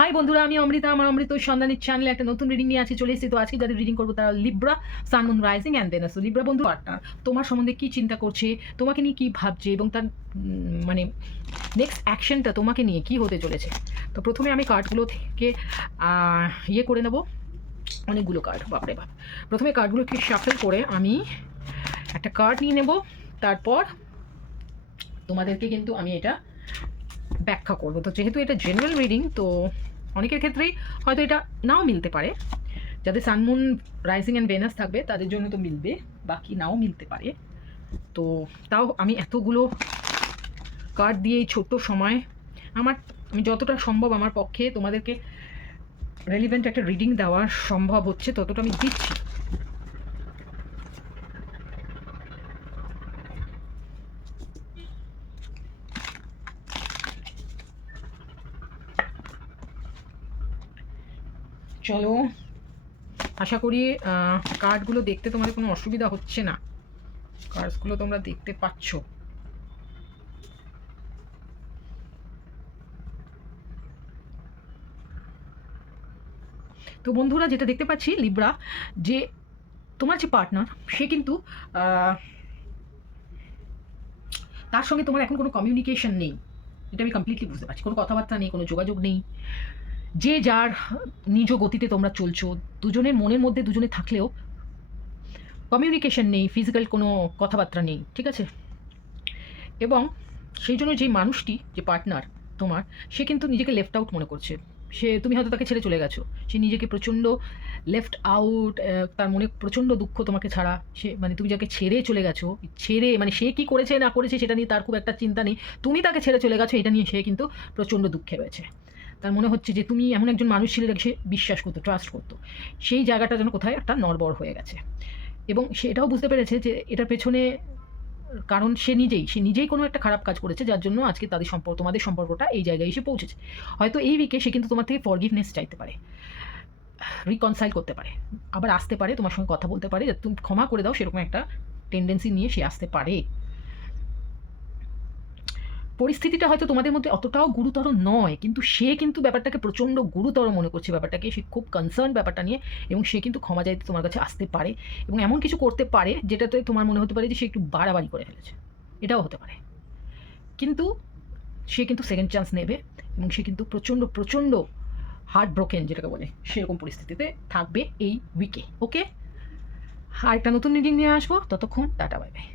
High বন্ধুরা, আমি অমৃতা। আমার অমৃত সন্ধানের চ্যানেলে একটা নতুন রিডিং নিয়ে আছি, চলে এসেছি। তো আজকে যাদের রিডিং করবো তারা Libra, sun, moon, rising and Venus. Libra বন্ধু পার্টনার তোমার সম্বন্ধে কী চিন্তা করছে, তোমাকে নিয়ে কী ভাবছে এবং তার মানে নেক্সট অ্যাকশনটা তোমাকে নিয়ে কী হতে চলেছে। তো প্রথমে আমি কার্ডগুলো থেকে ইয়ে করে নেব, অনেকগুলো কার্ড, বাপরে বাপ। প্রথমে কার্ডগুলোকে শাফল করে আমি একটা কার্ড নিয়ে নেব, তারপর তোমাদেরকে কিন্তু আমি এটা ব্যাখ্যা করবো। তো যেহেতু এটা জেনারেল রিডিং, তো অনেকের ক্ষেত্রেই হয়তো এটা নাও মিলতে পারে। যাদের সানমুন রাইজিং অ্যান্ড ভেনাস থাকবে তাদের জন্য তো মিলবে, বাকি নাও মিলতে পারে। তো তাও আমি এতগুলো কার্ড দিয়ে এই ছোট্ট সময় আমি যতটা সম্ভব আমার পক্ষে তোমাদেরকে রেলিভেন্ট একটা রিডিং দেওয়া সম্ভব হচ্ছে ততটা আমি দিচ্ছি। চলো, আশা করি কার্ডগুলো দেখতে তোমাদের কোনো অসুবিধা হচ্ছে না। কার্ডসগুলো তোমরা দেখতে পাচ্ছ। তো বন্ধুরা, যেটা দেখতে পাচ্ছি লিব্রা, যে তোমার যে পার্টনার সে কিন্তু তার সঙ্গে তোমার এখন কোনো কমিউনিকেশন নেই। এটা আমি কমপ্লিটলি বুঝতে পারছি। কোনো কথাবার্তা নেই, কোনো যোগাযোগ নেই। যে যার নিজ গতিতে তোমরা চলছো, দুজনের মনের মধ্যে দুজনে থাকলেও কমিউনিকেশন নেই, ফিজিক্যাল কোনো কথাবার্তা নেই, ঠিক আছে। এবং সেই জন্য যে মানুষটি, যে পার্টনার তোমার, সে কিন্তু নিজেকে লেফট আউট মনে করছে। তুমি হয়তো তাকে ছেড়ে চলে গেছো, সে নিজেকে প্রচণ্ড লেফট আউট, তার মনে প্রচণ্ড দুঃখ তোমাকে ছাড়া। সে তুমি যাকে ছেড়ে চলে গেছো, সে কি করেছে না করেছে সেটা নিয়ে তার খুব একটা চিন্তা নেই। তুমি তাকে ছেড়ে চলে গেছো এটা নিয়ে সে কিন্তু প্রচণ্ড দুঃখে রয়েছে। তার মনে হচ্ছে যে তুমি এমন একজন মানুষ ছিলে যাকে সে বিশ্বাস করতো, ট্রাস্ট করতো। সেই জায়গাটা যেন কোথায় একটা নড়বড় হয়ে গেছে। এবং সে এটাও বুঝতে পেরেছে যে এটার পেছনে কারণ সে নিজেই কোনো একটা খারাপ কাজ করেছে, যার জন্য আজকে তোমাদের সম্পর্কটা এই জায়গায় এসে পৌঁছেছে। হয়তো এই উইকে সে কিন্তু তোমার থেকে ফরগিভনেস চাইতে পারে, রিকনসাইল করতে পারে, আবার আসতে পারে, তোমার সঙ্গে কথা বলতে পারে, তুমি ক্ষমা করে দাও, সেরকম একটা টেন্ডেন্সি নিয়ে সে আসতে পারে। পরিস্থিতিটা হয়তো তোমাদের মধ্যে অতটাও গুরুতর নয়, কিন্তু সে কিন্তু ব্যাপারটাকে প্রচণ্ড গুরুতর মনে করছে, ব্যাপারটাকে সে খুব কনসার্ন ব্যাপারটা নিয়ে। এবং সে কিন্তু ক্ষমা চাইতে তোমার কাছে আসতে পারে এবং এমন কিছু করতে পারে যেটাতে তোমার মনে হতে পারে যে সে একটু বাড়াবাড়ি করে ফেলেছে, এটাও হতে পারে। কিন্তু সে কিন্তু সেকেন্ড চান্স নেবে এবং সে কিন্তু প্রচণ্ড প্রচণ্ড হার্ট ব্রোকেন যেটাকে বলে সেরকম পরিস্থিতিতে থাকবে এই উইকে। ওকে, আর একটা নতুন রিডিং নিয়ে আসবো, ততক্ষণ টাটা, বাই বাই।